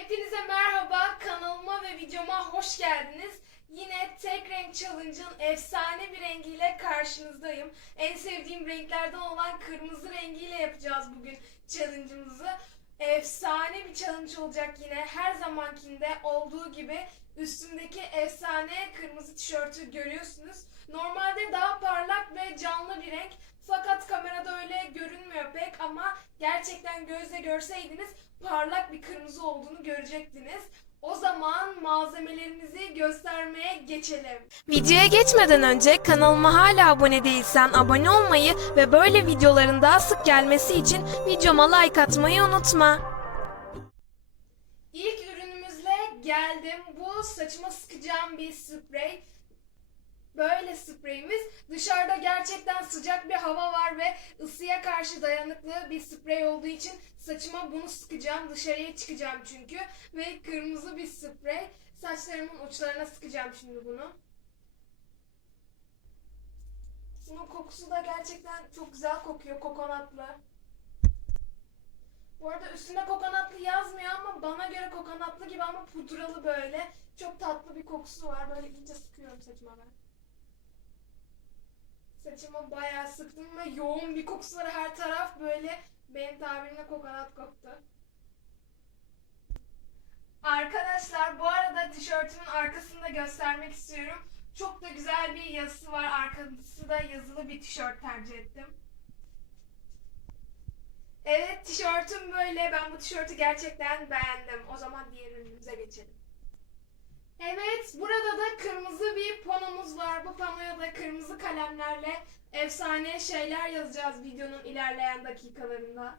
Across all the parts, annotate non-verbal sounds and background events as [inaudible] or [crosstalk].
Hepinize merhaba, kanalıma ve videoma hoş geldiniz. Yine tek renk challenge'ın efsane bir rengiyle karşınızdayım. En sevdiğim renklerden olan kırmızı rengiyle yapacağız bugün challenge'ımızı. Efsane bir challenge olacak yine. Her zamankinde olduğu gibi üstümdeki efsane kırmızı tişörtü görüyorsunuz. Normalde daha parlak ve canlı bir renk. Fakat kamerada öyle görünmüyor pek ama gerçekten gözle görseydiniz parlak bir kırmızı olduğunu görecektiniz. O zaman malzemelerimizi göstermeye geçelim. Videoya geçmeden önce kanalıma hala abone değilsen abone olmayı ve böyle videoların daha sık gelmesi için videoma like atmayı unutma. İlk ürünümüzle geldim. Bu saçıma sıkacağım bir sprey. Böyle spreyimiz. Dışarıda gerçekten sıcak bir hava var ve ısıya karşı dayanıklı bir sprey olduğu için saçıma bunu sıkacağım. Dışarıya çıkacağım çünkü. Ve kırmızı bir sprey. Saçlarımın uçlarına sıkacağım şimdi bunu. Bunun kokusu da gerçekten çok güzel kokuyor. Kokonatlı. Bu arada üstünde kokonatlı yazmıyor ama bana göre kokonatlı gibi ama pudralı böyle. Çok tatlı bir kokusu var. Böyle iyice sıkıyorum saçıma ben. Saçıma bayağı sıktım ve yoğun bir kokusu var. Her taraf böyle benim tabirimle kokonat koktu. Arkadaşlar bu arada tişörtümün arkasını da göstermek istiyorum. Çok da güzel bir yazısı var. Arkası da yazılı bir tişört tercih ettim. Evet tişörtüm böyle. Ben bu tişörtü gerçekten beğendim. O zaman diğer ürünümüze geçelim. Evet burada da kırmızı bir panomuz var. Bu panoya da kırmızı kalemlerle efsane şeyler yazacağız videonun ilerleyen dakikalarında.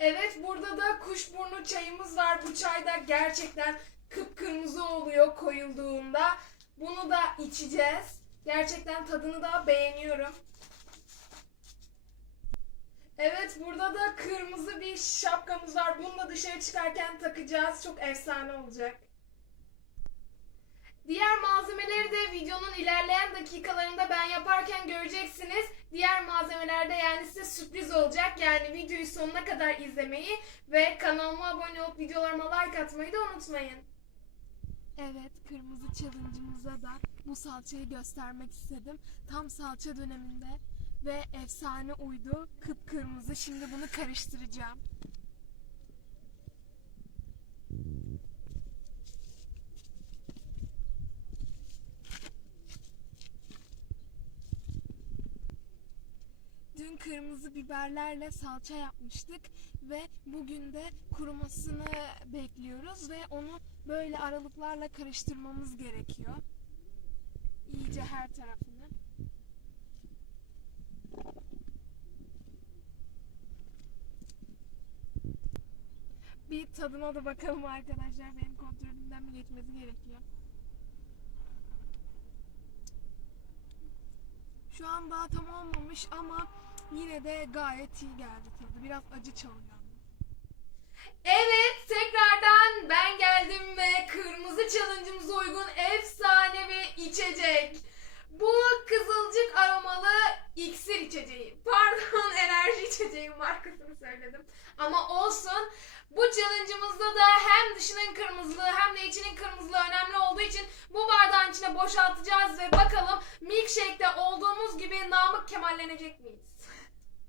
Evet burada da kuşburnu çayımız var. Bu çay da gerçekten kıpkırmızı oluyor koyulduğunda. Bunu da içeceğiz. Gerçekten tadını da beğeniyorum. Evet burada da kırmızı bir şapkamız var. Bunu da dışarı çıkarken takacağız. Çok efsane olacak. Diğer malzemeleri de videonun ilerleyen dakikalarında ben yaparken göreceksiniz. Diğer malzemelerde yani size sürpriz olacak. Yani videoyu sonuna kadar izlemeyi ve kanalıma abone olup videolarıma like atmayı da unutmayın. Evet, kırmızı challenge'ımıza da bu salçayı göstermek istedim. Tam salça döneminde ve efsane uydu. Kıpkırmızı. Şimdi bunu karıştıracağım. Kırmızı biberlerle salça yapmıştık ve bugün de kurumasını bekliyoruz ve onu böyle aralıklarla karıştırmamız gerekiyor. İyice her tarafını. Bir tadına da bakalım arkadaşlar. Benim kontrolümden mi geçmesi gerekiyor. Şu an daha tam olmamış ama yine de gayet iyi geldi tadı. Biraz acı çalıyor. Evet tekrardan ben geldim ve kırmızı challenge'ımıza uygun efsane bir içecek. Bu kızılcık aromalı iksir içeceği. Pardon [laughs] enerji içeceği markasını söyledim. Ama olsun. Bu challenge'ımızda da hem dışının kırmızılığı hem de içinin kırmızılığı önemli olduğu için bu bardağın içine boşaltacağız ve bakalım milkshake'te olduğumuz gibi namık kemallenecek miyiz?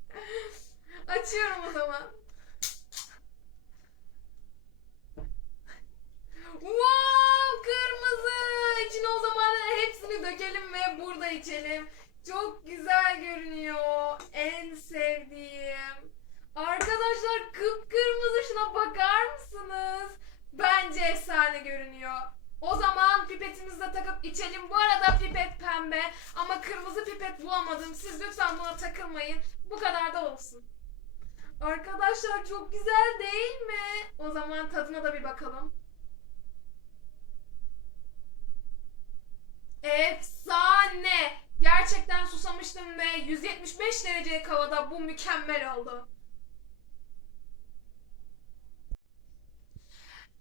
[laughs] Açıyorum o zaman. Wow kırmızı. İçine o zaman hepsini dökelim ve burada içelim. Çok güzel görünüyor. En sevdiğim. Arkadaşlar kıpkırmızı şuna bakar mısınız? Bence efsane görünüyor. O zaman pipetimizi de takıp içelim. Bu arada pipet pembe ama kırmızı pipet bulamadım. Siz lütfen buna takılmayın. Bu kadar da olsun. Arkadaşlar çok güzel değil mi? O zaman tadına da bir bakalım. Efsane. Gerçekten susamıştım ve 175 derecelik havada bu mükemmel oldu.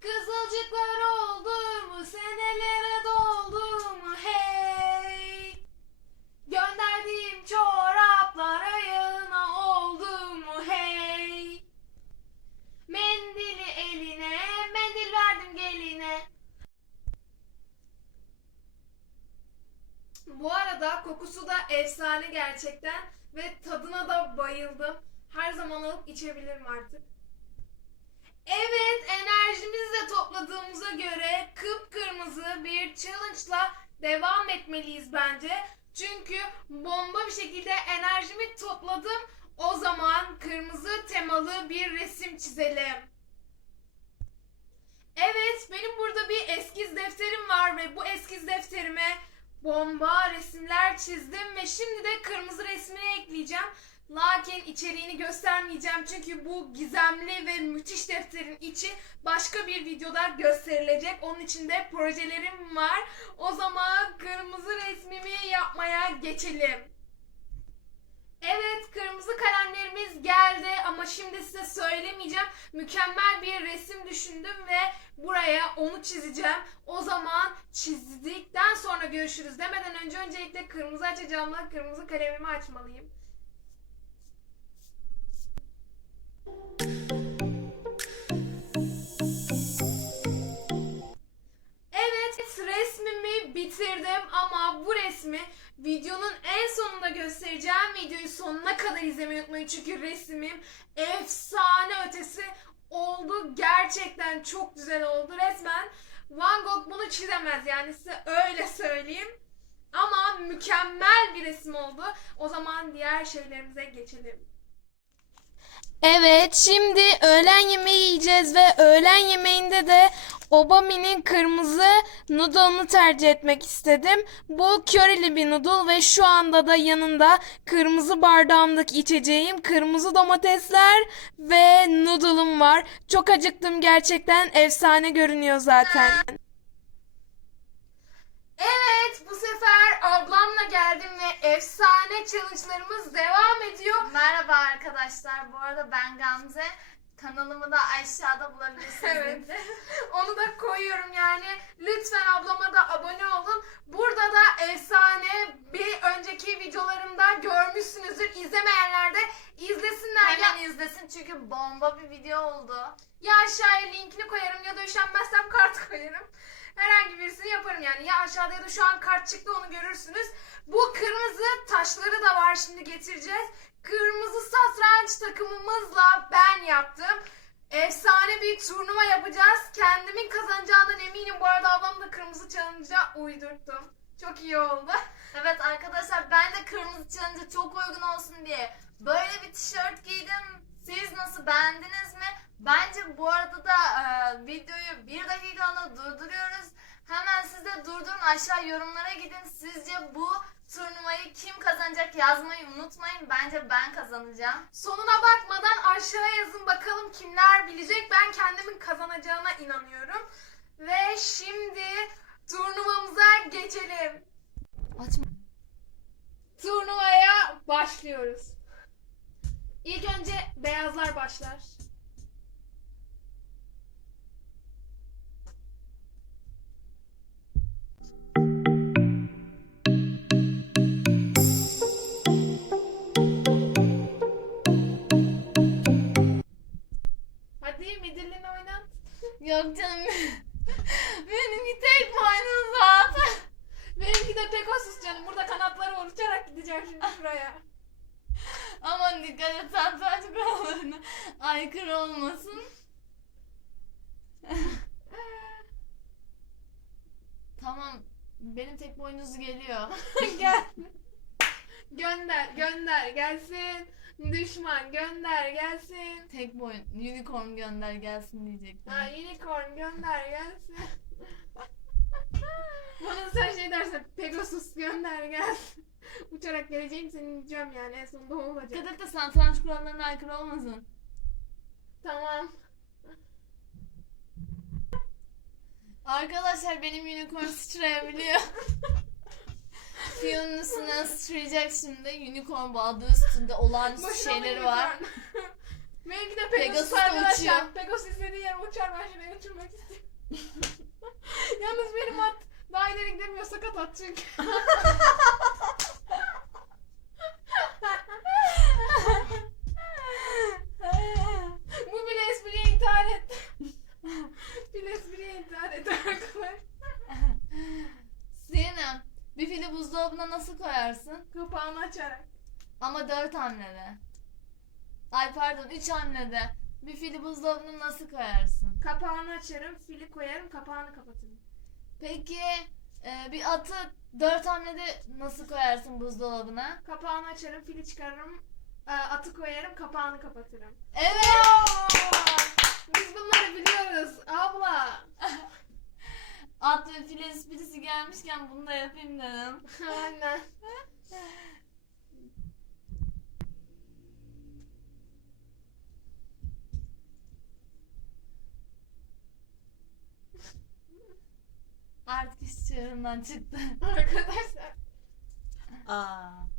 Kızılcıklar kokusu da efsane gerçekten ve tadına da bayıldım. Her zaman alıp içebilirim artık. Evet, enerjimizi de topladığımıza göre kıpkırmızı bir challenge'la devam etmeliyiz bence. Çünkü bomba bir şekilde enerjimi topladım. O zaman kırmızı temalı bir resim çizelim. Evet, benim burada bir eskiz defterim var ve bu eskiz defterime bomba resimler çizdim ve şimdi de kırmızı resmini ekleyeceğim. Lakin içeriğini göstermeyeceğim çünkü bu gizemli ve müthiş defterin içi başka bir videoda gösterilecek. Onun içinde projelerim var. O zaman kırmızı resmimi yapmaya geçelim. Kırmızı kalemlerimiz geldi ama şimdi size söylemeyeceğim. Mükemmel bir resim düşündüm ve buraya onu çizeceğim. O zaman çizdikten sonra görüşürüz demeden önce öncelikle kırmızı açacağımla kırmızı kalemimi açmalıyım. Evet resmimi bitirdim ama bu resmi videonun en göstereceğim videoyu sonuna kadar izlemeyi unutmayın. Çünkü resmim efsane ötesi oldu. Gerçekten çok güzel oldu resmen. Van Gogh bunu çizemez yani size öyle söyleyeyim. Ama mükemmel bir resim oldu. O zaman diğer şeylerimize geçelim. Evet, şimdi öğlen yemeği yiyeceğiz ve öğlen yemeğinde de Obami'nin kırmızı noodle'ını tercih etmek istedim. Bu körili bir noodle ve şu anda da yanında kırmızı bardağımdaki içeceğim, kırmızı domatesler ve noodle'ım var. Çok acıktım gerçekten, efsane görünüyor zaten. Evet, bu sefer ablamla geldim ve efsane challenge'larımız devam ediyor. Merhaba arkadaşlar. Bu arada ben Gamze. Kanalımı da aşağıda bulabilirsiniz. [laughs] Evet. [laughs] Onu da koyuyorum yani. Lütfen ablama da abone olun. Burada da efsane bir önceki videolarımda görmüşsünüzdür. İzlemeyenler de izlesinler. Ya, Hemen izlesin çünkü bomba bir video oldu. ya aşağıya linkini koyarım ya da üşenmezsem kart [laughs] koyarım. Herhangi birisini yaparım yani. Ya aşağıda ya da şu an kart çıktı onu görürsünüz. Bu kırmızı taşları da var şimdi getireceğiz. Kırmızı satranç takımımızla ben yaptım. Efsane bir turnuva yapacağız. Kendimin kazanacağından eminim. Bu arada ablam da kırmızı challenge'a uydurttum. Çok iyi oldu. [laughs] Evet arkadaşlar ben de kırmızı challenge'a çok uygun olsun diye böyle bir tişört giydim. Siz nasıl beğendiniz mi? Bence bu arada da e, videoyu bir dakikalığına durduruyoruz. Hemen siz de durdurun aşağı yorumlara gidin. Sizce bu turnuvayı kim kazanacak yazmayı unutmayın. Bence ben kazanacağım. Sonuna bakmadan aşağıya yazın bakalım kimler bilecek. Ben kendimin kazanacağına inanıyorum. Ve şimdi turnuvamıza geçelim. Açma. Turnuvaya başlıyoruz. İlk önce beyazlar başlar. Tamam. Benim tek boynuz geliyor. [laughs] Gel. Gönder, gönder, gelsin. Düşman gönder, gelsin. Tek boyun. Unicorn gönder gelsin diyecektim. Ha, unicorn gönder, gelsin. [laughs] Bana sen şey dersen Pegasus gönder, gelsin. Uçarak geleceğim seni ineceğim yani en sonunda o olacak. Dikkat et de satranç kurallarına aykırı olmasın. Tamam. Arkadaşlar benim unicorn sıçrayabiliyor. [laughs] Fiyonun üstünden sıçrayacak şimdi. Unicorn bağda üstünde Boşuna şeyleri var. [laughs] Benimki de Pegasus, Pegasus da arkadaşlar. uçuyor. Pegasus istediği yere uçar ben şuraya uçurmak istiyorum. [laughs] Yalnız benim at daha ileri gidemiyor sakat at çünkü. Bu bile espriye intihar etti. [laughs] bile espriye intihar etti arkadaşlar. Sinem bir fili buzdolabı buzdolabına nasıl koyarsın? Kapağını açarak. Ama dört hamlede. Ay pardon üç hamlede. Bir fili buzdolabına nasıl koyarsın? Kapağını açarım, fili koyarım, kapağını kapatırım. Peki e, bir atı dört hamlede nasıl koyarsın buzdolabına? Kapağını açarım, fili çıkarırım, e, atı koyarım, kapağını kapatırım. Evet. Biz bunları biliyoruz abla. At ve fil esprisi gelmişken bunu da yapayım dedim. [laughs] Aynen. Artık iş çığırından çıktı. Arkadaşlar. Aa. Aa.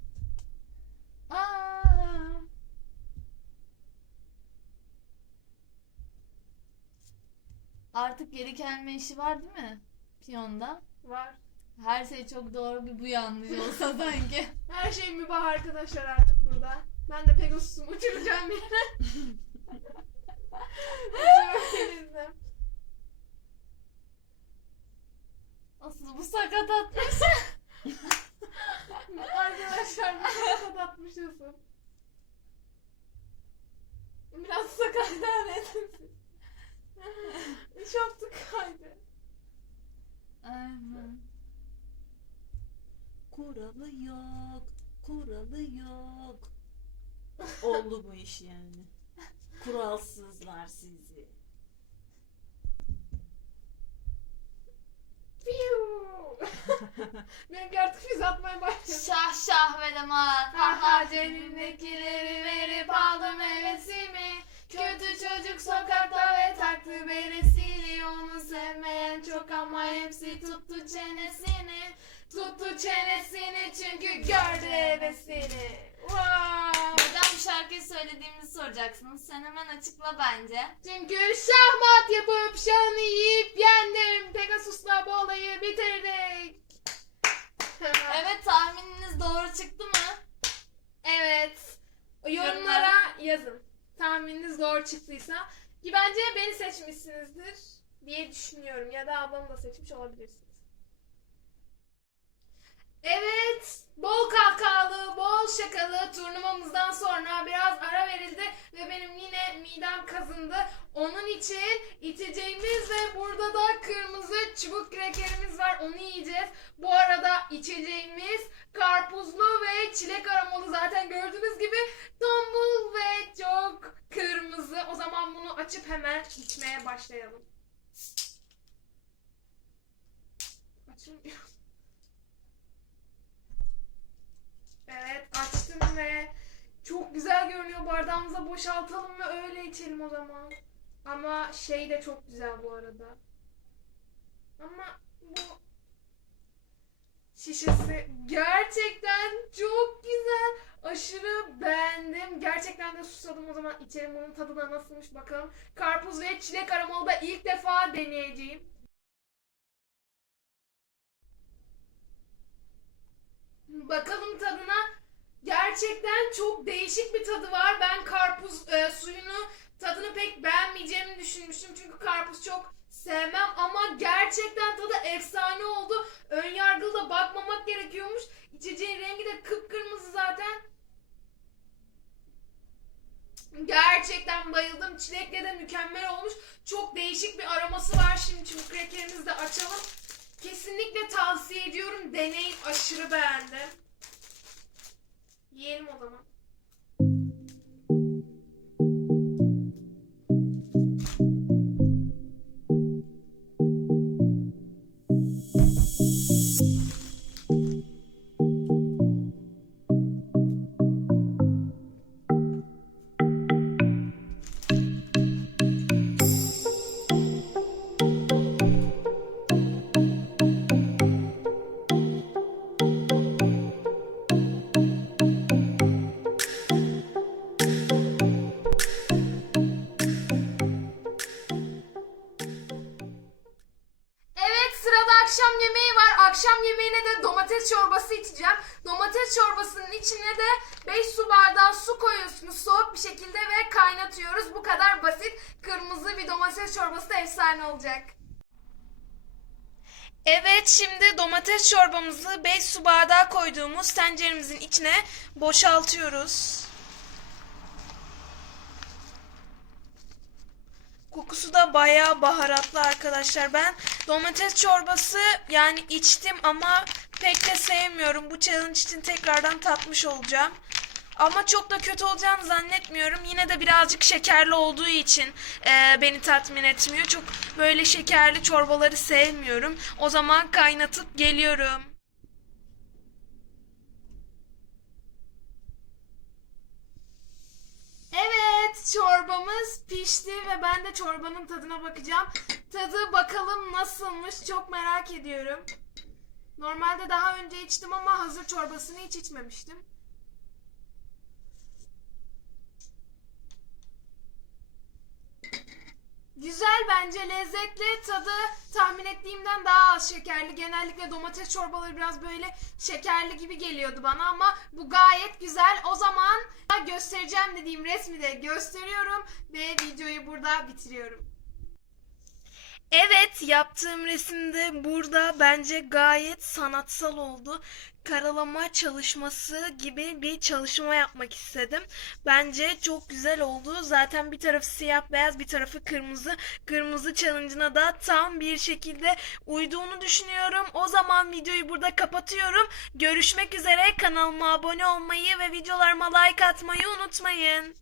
Artık geri gelme işi var değil mi? Piyonda. Var. Her şey çok doğru bir bu yanlış olsa [laughs] sanki. Her şey mübah arkadaşlar artık burada. Ben de Pegasus'umu uçuracağım yere. Uçurabilirim. Asıl bu sakat atmış. [laughs] Arkadaşlar bir sakat atmışız. Biraz sakat idare edin. Çok kaydı. Aynen. Kuralı yok. Kuralı yok. Oldu bu iş yani. Kuralsızlar sizi. Piu. Benimki artık füze atmaya başladı. Şah şah ve damat. Aha cebimdekileri verip aldım hevesimi Kötü çocuk sokakta ve taktı beresini Onu sevmeyen çok ama hepsi tuttu çenesini Tuttu çenesini çünkü gördü hevesini Wow. Neden bu şarkıyı söylediğimizi soracaksınız. Sen hemen açıkla bence. Çünkü şahmat yapıp şahını yiyip yendim Pegasus'la bu olayı bitirdik [laughs] Evet tahmininiz doğru çıktı mı? Evet. Yorumlara yazın. Tahmininiz doğru çıktıysa. Ki bence beni seçmişsinizdir diye düşünüyorum. Ya da ablamı da seçmiş olabilirsiniz. Evet. Bol kahkahalı, bol şakalı turnuvamızdan sonra biraz ara verildi ve benim yine midem kazındı. Onun için içeceğimiz ve burada da çubuk krekerimiz var. Onu yiyeceğiz. Bu arada içeceğimiz karpuzlu ve çilek aromalı zaten gördüğünüz gibi tombul ve çok kırmızı. O zaman bunu açıp hemen içmeye başlayalım. Evet açtım ve çok güzel görünüyor. Bardağımıza boşaltalım ve öyle içelim o zaman. Ama şey de çok güzel bu arada. Ama bu şişesi gerçekten çok güzel. Aşırı beğendim. Gerçekten de susadım o zaman içelim bunun tadı da nasılmış bakalım. Karpuz ve çilek aromalı da ilk defa deneyeceğim. Bakalım tadına. Gerçekten çok değişik bir tadı var. Ben karpuz e, suyunu tadını pek beğenmeyeceğimi düşünmüştüm. Çünkü karpuz çok sevmem ama gerçekten tadı efsane oldu. Ön yargılı da bakmamak gerekiyormuş. İçeceğin rengi de kıpkırmızı zaten. Gerçekten bayıldım. Çilekle de mükemmel olmuş. Çok değişik bir aroması var. Şimdi çubuk krekerimizi de açalım. Kesinlikle tavsiye ediyorum. Deneyin. Aşırı beğendim. Yiyelim o zaman. Bardağı su koyuyorsunuz soğuk bir şekilde ve kaynatıyoruz. Bu kadar basit. Kırmızı bir domates çorbası da efsane olacak. Evet şimdi domates çorbamızı 5 su bardağı koyduğumuz tenceremizin içine boşaltıyoruz. Kokusu da bayağı baharatlı arkadaşlar. Ben domates çorbası yani içtim ama pek de sevmiyorum. Bu challenge için tekrardan tatmış olacağım. Ama çok da kötü olacağını zannetmiyorum. Yine de birazcık şekerli olduğu için e, beni tatmin etmiyor. Çok böyle şekerli çorbaları sevmiyorum. O zaman kaynatıp geliyorum. Evet, çorbamız pişti ve ben de çorbanın tadına bakacağım. Tadı bakalım nasılmış çok merak ediyorum. Normalde daha önce içtim ama hazır çorbasını hiç içmemiştim. Güzel bence lezzetli tadı tahmin ettiğimden daha az şekerli. Genellikle domates çorbaları biraz böyle şekerli gibi geliyordu bana ama bu gayet güzel. O zaman göstereceğim dediğim resmi de gösteriyorum ve videoyu burada bitiriyorum. Evet yaptığım resimde burada bence gayet sanatsal oldu. Karalama çalışması gibi bir çalışma yapmak istedim. Bence çok güzel oldu. Zaten bir tarafı siyah beyaz bir tarafı kırmızı. Kırmızı challenge'ına da tam bir şekilde uyduğunu düşünüyorum. O zaman videoyu burada kapatıyorum. Görüşmek üzere. Kanalıma abone olmayı ve videolarıma like atmayı unutmayın.